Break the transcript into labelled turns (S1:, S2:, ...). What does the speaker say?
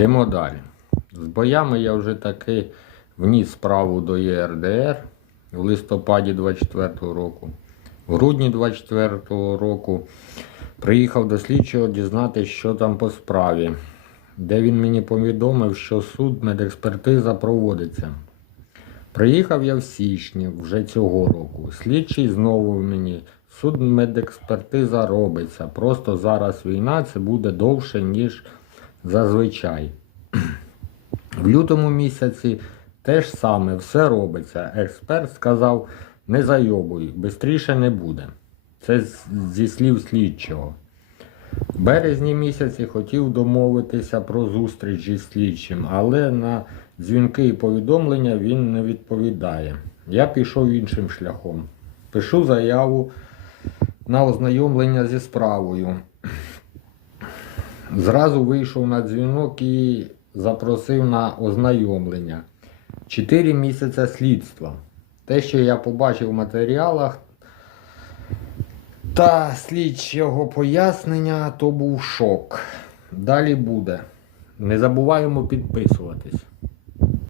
S1: Йдемо далі. З боями я вже таки вніс справу до ЄРДР в листопаді 24-го року. В грудні 24-го року приїхав до слідчого дізнатися, що там по справі, де він мені повідомив, що суд медекспертиза проводиться. Приїхав я в січні вже цього року. Слідчий знову мені. Суд медекспертиза робиться. Просто зараз війна це буде довше, ніж зазвичай. В лютому місяці те ж саме, все робиться. Експерт сказав, не зайобуй, швидше не буде. Це зі слів слідчого. В березні місяці хотів домовитися про зустріч із слідчим, але на дзвінки і повідомлення він не відповідає. Я пішов іншим шляхом. Пишу заяву на ознайомлення зі справою. Зразу вийшов на дзвінок і запросив на ознайомлення. Чотири місяці слідства. Те, що я побачив в матеріалах та слідчого пояснення, то був шок. Далі буде. Не забуваємо підписуватись.